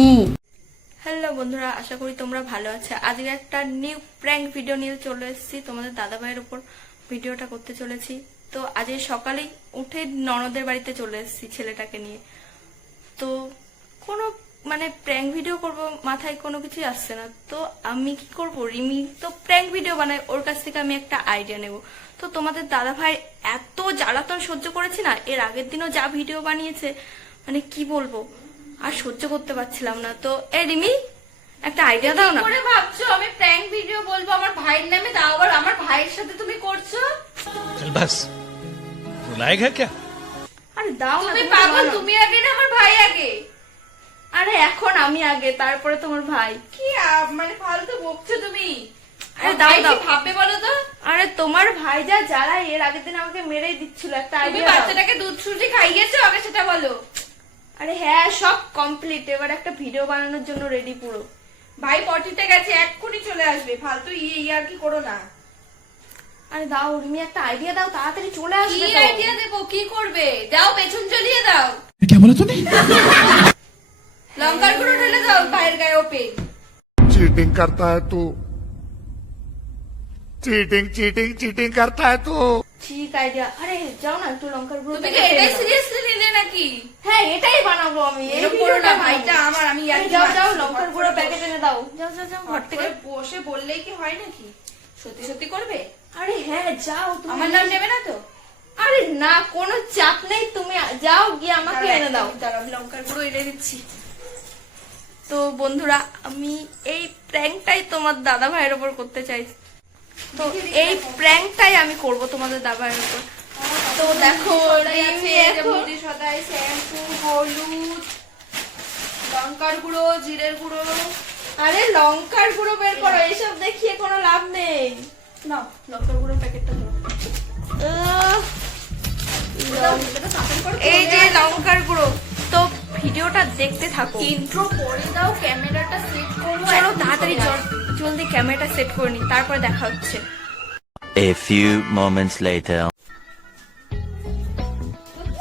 করছি। হ্যালো বন্ধুরা, আশা করি তোমরা ভালো আছো। আজকে একটা নিউ প্র্যাঙ্ক ভিডিও নিয়ে চলে এসেছি, তোমাদের দাদা ভাইয়ের উপর ভিডিওটা করতে চলেছি। তো আজকে সকালেই উঠে ননদের বাড়িতে চলে এসেছি ছেলেটাকে নিয়ে। তো কোনো প্র্যাঙ্ক ভিডিও করব, মাথায় কোনো কিছুই আসছে না। তো আমি কি করব, রিমি তো প্র্যাঙ্ক ভিডিও বানায়, ওর কাছ থেকে আমি একটা আইডিয়া নেব। তো তোমাদের দাদা ভাই এত জ্বালাতন সহ্য করেছি না, এর আগের দিনও যা ভিডিও বানিয়েছে, কি বলবো, আর সহ্য করতে পারছিলাম না। তো রিমি, একটা আইডিয়া দাও না। কি করে ভাবছো আমি প্র্যাঙ্ক ভিডিও বলবো আমার ভাইয়ের নামে? দাও, আবার আমার ভাইয়ের সাথে তুমি করছো। चल बस रुलाएगा क्या? আরে দাও না, তুমি তুমি পাগল, দাও না। তুমি আগে না আমার ভাই আগে? আরে এখন আমি আগে, তারপরে তোমার ভাই। কি ফালতু বকছো তুমি। আরে দাও দাও। কি ভাববে বলো তো? আরে তোমার ভাই যা জ্বালায়, এর আগের দিন আমাকে মেরেই দিচ্ছিল। একটা তুমি আইডিয়া দাও। বাচ্চাটাকে দুধ সুজি খাইয়েছো, আগে সেটা বলো। আরে হ্যাঁ, সব কমপ্লিট, এবার একটা ভিডিও বানানোর জন্য রেডি পুরো। ভাই পটিতে গেছে, এক্ষুনি চলে আসবে। ফালতু আর কি করো না। আরে দাও রিমি, একটা আইডিয়া দাও, তাড়াতাড়ি চলে কি আসবে তো। আইডিয়া দেবো? কি করবে? দাও, পেছন চলিয়ে দাও। क्या बोला तूने? লঙ্কার গুঁড়ো ঢেলে দাও ভাইয়ের গায়ে ওপে। चीटिंग करता है तू, चीटिंग चीटिंग चीटिंग करता है तू। ঠিক আইডিয়া। আরে যাও না, একটু লঙ্কার গুঁড়ো তুমি কি প্যাকেট এনে এটাই দাও। সিরিয়াসলি নিলে নাকি? হ্যাঁ, এটাই বানাবো আমি। এই এরকম করো না, ভিডিওটা ভাইটা বানাবো। আমার। আমি আরে যাও যাও, লঙ্কার গুঁড়ো প্যাকেট এনে দাও। যাও যাও যাও, ঘর থেকে। বসে বললেই কি হয় নাকি? সত্যি সত্যি করবে? আরে হ্যাঁ যাও তুমি। আমার নাম নেবে না তো? আরে না, কোনো চাপ নেই, তুমি যাও, গিয়ে আমাকে এনে দাও। দাঁড়াও, লঙ্কার গুঁড়ো এনে দিচ্ছি। তো বন্ধুরা, আমি এই প্র্যাঙ্কটাই তোমার দাদা ভাইয়ের উপর করতে চাই। তো এই প্র্যাঙ্কটাই আমি করব তোমাদের দাদা ভাইয়ের উপর। তো দেখো রিমি এখন সদাই শ্যাম্পু, হলুদ, লঙ্কার গুঁড়ো, জিরের গুঁড়ো। আরে লঙ্কার গুঁড়ো বের করো, এসব দেখিয়ে কোনো লাভ নেই। নাও লঙ্কার গুঁড়োর প্যাকেটটা ধরো। এই যে লঙ্কার গুঁড়ো। তো ভিডিওটা দেখতে থাকো। ইন্ট্রো করে দাও, ক্যামেরাটা সেট করবো। চলো তাড়াতাড়ি জলদি ক্যামেরাটা সেট করে নি, তারপরে দেখা হচ্ছে। A few moments later.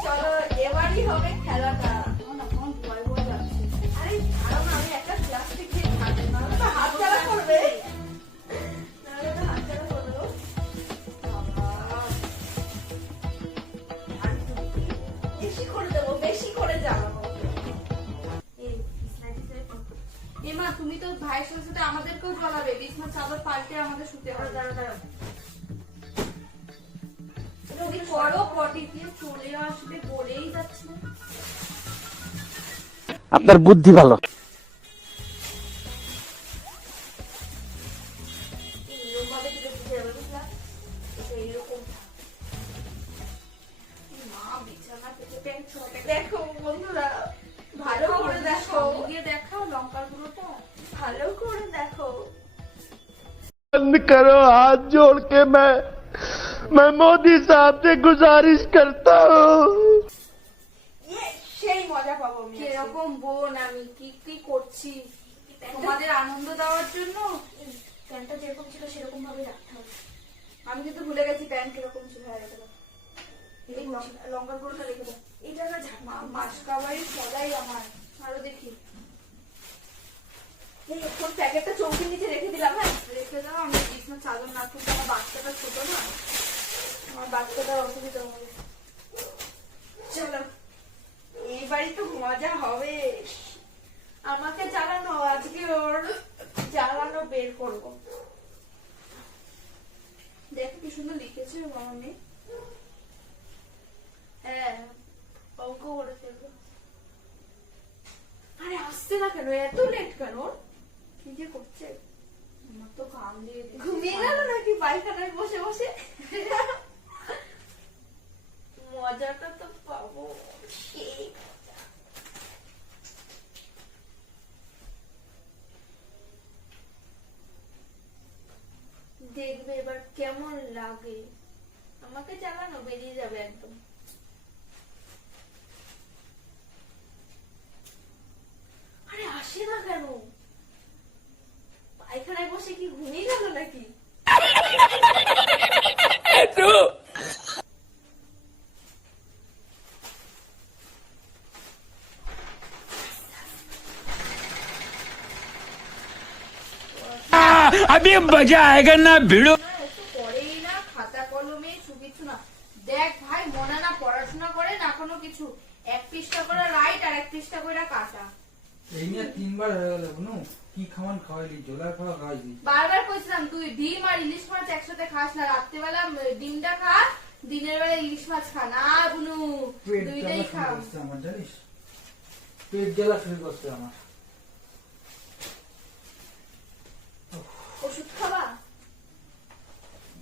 চলো এবারই হবে খেলাটা। আরে দাঁড়াও না, আমি একটা প্লাস্টিক দিয়ে ঢাকবো, নাহলে তো হাত জ্বালা করবে। নাহলে তো হাত জ্বালা করবে গো। বাবা। আর একটু বেশি করে দেবো, বেশি করে জ্বালাবো। এই এমা, তুমি তো ভাইয়ের সাথে সাথে আমাদেরকেও জ্বলাবে। বিছনা চাদর পাল্টে আমাদের শুতে হবে। দাঁড়াও। যদি করো, পটি দিয়ে চলে আসবে বলেই যাচ্ছে। আপনার বুদ্ধি ভালো। এইরকম ভাবে দিলে বুঝে যাবে, বুঝলা? এটা এইরকম। মা, বিছানা পেতে প্যান্ট ছোটে। দেখো বন্ধুরা, ভালো করে দেখো, দিয়ে দেখাও লঙ্কার গুঁড়োটা। ভালো করে দেখো। बंद करो, हाथ जोड़ के मैं मोदी साहब से गुजारिश करता हूँ। সেই মজা পাবো আমি। কিরকম বোন আমি, কি কি করছি তোমাদের আনন্দ দেওয়ার জন্য। প্যান্টটা যেরকম ছিল সেরকম ভাবে রাখতে হবে। আমি কিন্তু ভুলে গেছি প্যান্ট কিরকম ছিল। হয়ে গেল। এই লঙ্কার গুঁড়োটা রেখে দাও। এটা না মাসকাবাড়ির সদাই আমার। আরো দেখি, এই এখন প্যাকেটটা চৌকির নিচে রেখে দিলাম। হ্যাঁ, রেখে দাও। আমি বিছনা চাদর না তুলতে, আমার বাচ্চাটা ছোট না, আমার বাচ্চাটার অসুবিধা হবে। চলো এইবারই তো মজা হবে। আমাকে জ্বালানো, আজকে ওর জ্বালানো বের করবো। দেখো কি সুন্দর লিখেছে আমার মেয়ে। হ্যাঁ, অঙ্ক করে ফেলবো। আরে আসছে না কেন, এত লেট কেন? কি যে করছে? আমার তো কান দিয়ে দিচ্ছে। ঘুমিয়ে গেল নাকি পায়খানায় বসে বসে? মজাটা তো পাবো, সেই মজা। দেখবে এবার কেমন লাগে। আমাকে জ্বালানো বেরিয়ে যাবে একদম। আরে আসে না কেন? পায়খানায় বসে কি ঘুমিয়ে গেল নাকি? अभी मजा आएगा ना भिड़ो। একটু পড়েই না, খাতা কলমে কিছু না। দেখ ভাই, মনে না পড়াশোনা করে না কোনো কিছু, এক পৃষ্ঠা করে রাইট আর এক পৃষ্ঠা করে কাটা। এই নিয়ে 3 বার হয়ে গেল বুনু, কি খাওয়ান খাওয়াইলি, জোলার খাওয়া খাওয়াইলি। বারবার কইছিলাম তুই ডিম আর ইলিশ মাছ একসাথে খাস না, রাত্রেবেলা ডিমটা খা, দিনের বেলা ইলিশ মাছ খা না বুনু, পেট দুইটাই জ্বালা খা। শুরু করছে আমার, জানিস, পেট জ্বালা শুরু করছে আমার। ওষুধ খাবা?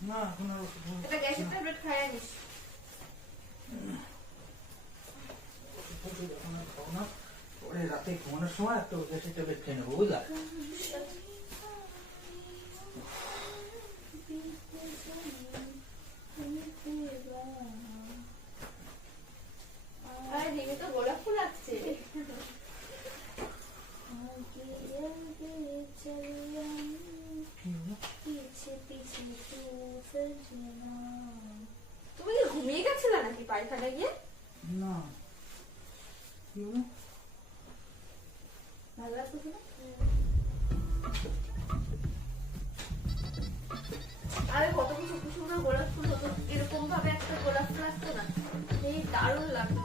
না এখন আর ওষুধ খাবো না। এটা গ্যাসের ট্যাবলেট খাই আনিস। এখন আর খাবো না। পরে রাতে ঘুমানোর সময় একটা গ্যাসের ট্যাবলেট খেয়ে নেবো, বুঝলা? আরে ডিমে তো গোলাপ ফুল আসছে। তুমি কি ঘুমিয়ে গেছিলে নাকি পায়খানা গিয়ে? না কি হলো? ভালো লাগছে না? আরে কত কিছু সুন্দর গোলাপ ফুল হতো, এরকম ভাবে একটা গোলাপ ফুল আসতো না, এই দারুণ লাগতো।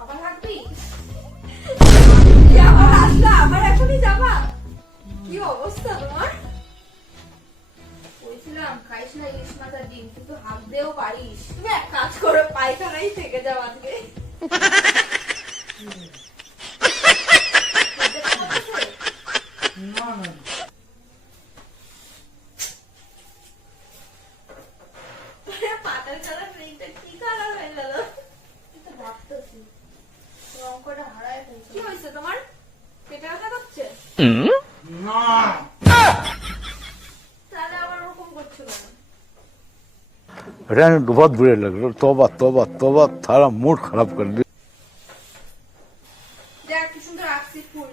আবার হাঁটবি? আবার আসলা, আবার এখনই যাবা? কি অবস্থা তোমার? বলছিলাম খাইস না ইলিশ মাছ আর ডিম, কিন্তু হাত দিয়েও পারিস। তুমি এক কাজ করো, পায়খানাই থেকে যাও আজকে। না না পাতার কালার মেয়েটা কি কালার হয়ে গেল? তো ভাবতেছি রঙটা হারায় ফেলছে। কি হয়েছে তোমার? পেটে ব্যথা করছে? না তাহলে আবার ওরকম করছো কেন? रहने दो, बहुत बुरे लग रहे। तौबा तौबा तौबा, थारा मूड खराब कर दिया। দেখ কি সুন্দর আঁকছি ফুল,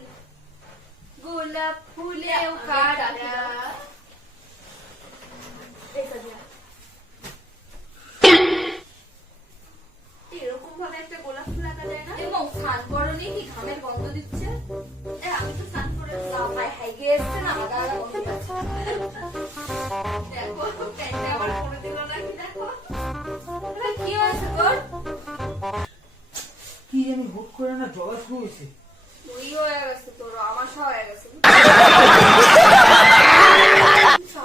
গোলাপ ফুলেও কাটা। এরকম ভাবে একটা গোলাপ ফুল আঁকা যায় না? এবং স্নান করনি কি ঘামের গন্ধ দিচ্ছে? আমি তো স্নান করে হাই হাই গিয়ে এসছে না, আগা আগা গন্ধ পাচ্ছে। দেখো প্যান্টটা আবার পরে দিল নাকি, দেখো এটা কি হয়েছে তোর? কি জানি হুট করে না জ্বলা শুরু হয়েছে। ওই হয়ে গেছে তোর, আমার সব হয়ে গেছে।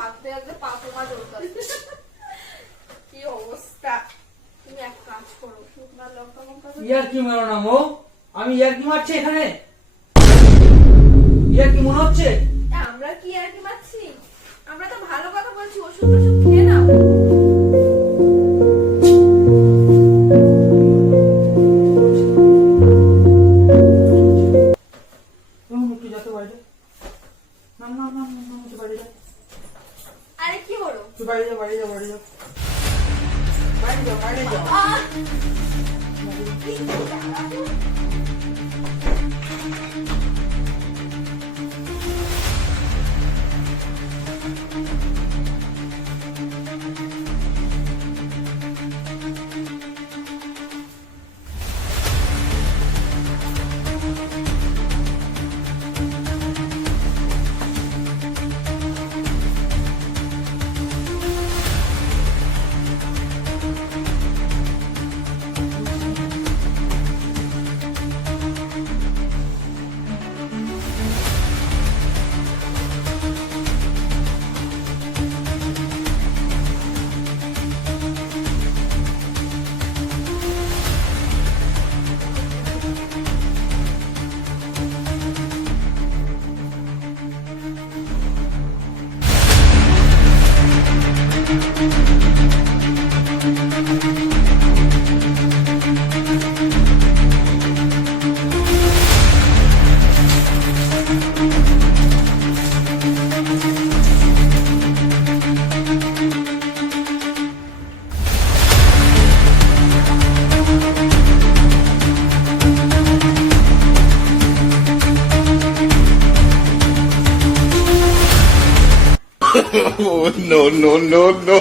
হাতে হাতে পা তোমার জ্বলতেছে। কি অবস্থা! তুমি এক কাজ করো, শুকনা লঙ্কা লঙ্কা ইয়ার কি মারো না মো, আমি ইয়ার কি মারছি এখানে? ইয়ার কি মনে হচ্ছে? আমরা কি আর কি মারছি? আমরা তো ভালো কথা বলছি, ওষুধ টষুধ খেয়ে নাও। একটু যাতে বাইরে, না না না না, একটু বাইরে যা, আরে কি হলো? একটু বাইরে যা, বাইরে যা, বাইরে যা, বাইরে যাও, বাইরে যাও। Oh, no, no, no, no.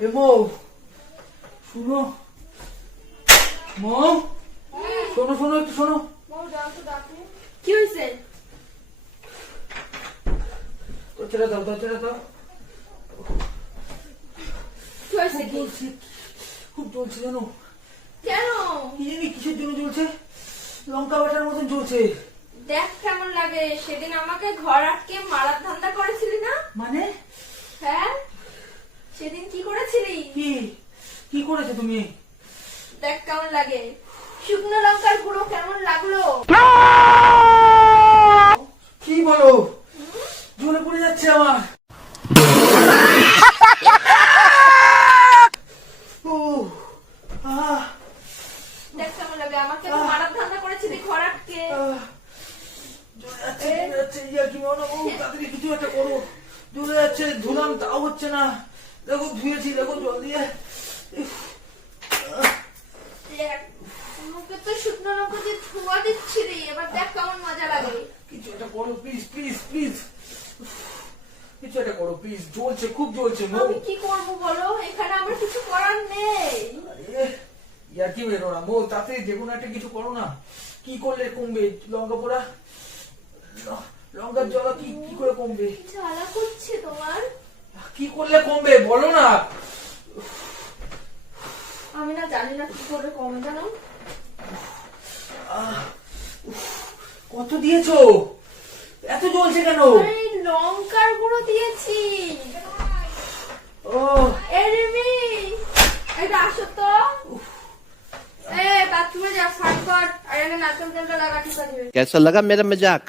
মৌ শুনো, মৌ শোনো শোনো একটু শোনো। কি হয়েছে? দরজাটা দাও, দরজাটা দাও। কি হয়েছে? কি জ্বলছে, খুব জ্বলছে জানো। কেন? কি জানি কিসের জন্য জ্বলছে, লঙ্কা বাটার মতন জ্বলছে। দেখ কেমন লাগে। সেদিন আমাকে ঘর আটকে মারার ধান্দা করেছিলি না? মানে হ্যাঁ, সেদিন কি করেছিলি? কি কি করেছো তুমি? দেখ কেমন লাগে। শুকনো লঙ্কার গুঁড়ো কেমন লাগলো? কি বলো, জ্বলে পড়ে যাচ্ছে আমার। ও আহ দেখ কেমন লাগে। আমাকে তো মারার ধান্দা করেছিলি ঘর আটকে। আহ, জ্বলে যাচ্ছে, জ্বলে যাচ্ছে। ইয়া কি বলো, ও তাড়াতাড়ি কিছু একটা করো। জ্বলে যাচ্ছে, ধুলাম তাও হচ্ছে না। দেখো ধুয়েছি, দেখো জল দিয়ে। ইস, দেখ, মুখে তো শুকনো লঙ্কা দিয়ে ধোয়া দিচ্ছিলি। এবার দেখ কেমন মজা লাগে। কিছু একটা করো প্লিজ প্লিজ প্লিজ, কিছু একটা করো প্লিজ। জ্বলছে, খুব জ্বলছে। মৌ আমি কি করবো বলো? এখানে আমার কিছু করার নেই। ইয়া কি বেরো না মৌ, তাতে যে কোনো একটা কিছু করো না। কি করলে কমবে লঙ্কা পোড়া? লঙ্কার জ্বালা কি কি করে কমবে? জ্বালা করছে তোমার? কি করলে কমবে বলো না। আমি না জানি না কি করে কমে, জানো? কত দিয়েছো? এত জ্বলছে কেন? এই লঙ্কার গুঁড়ো দিয়েছি। ও এরিমি, এটা আসো তো। বাথরুমে যা, স্নান কর। আর এখানে নারকেল তেলটা লাগা, ঠিক আছে? कैसा लगा मेरा मजाक?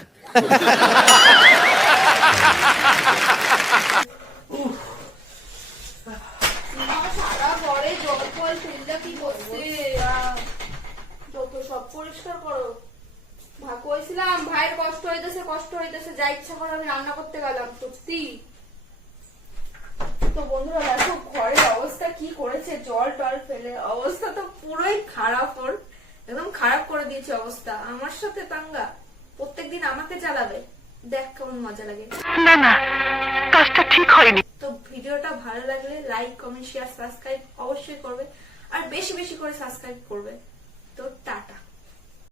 সারা ঘরে জল ফল ফেললে কি করছে? যত সব পরিষ্কার করো। ভাগ হয়েছিলাম, ভাইয়ের কষ্ট হইতেছে, কষ্ট হইতেছে, যা ইচ্ছা করে আমি রান্না করতে গেলাম। সত্যি তো বন্ধুরা দেখো ঘরের অবস্থা কি করেছে, জল টল ফেলে। অবস্থা তো পুরোই খারাপ। ওর একদম খারাপ করে দিয়েছে অবস্থা। আমার সাথে পাঙ্গা, প্রত্যেকদিন আমাকে জ্বালাবে। দেখ কেমন মজা লাগে। না না, কাজটা ঠিক হয়নি। তো ভিডিওটা ভালো লাগলে লাইক, কমেন্ট, শেয়ার, সাবস্ক্রাইব অবশ্যই করবে। আর বেশি বেশি করে সাবস্ক্রাইব করবে। তো টাটা।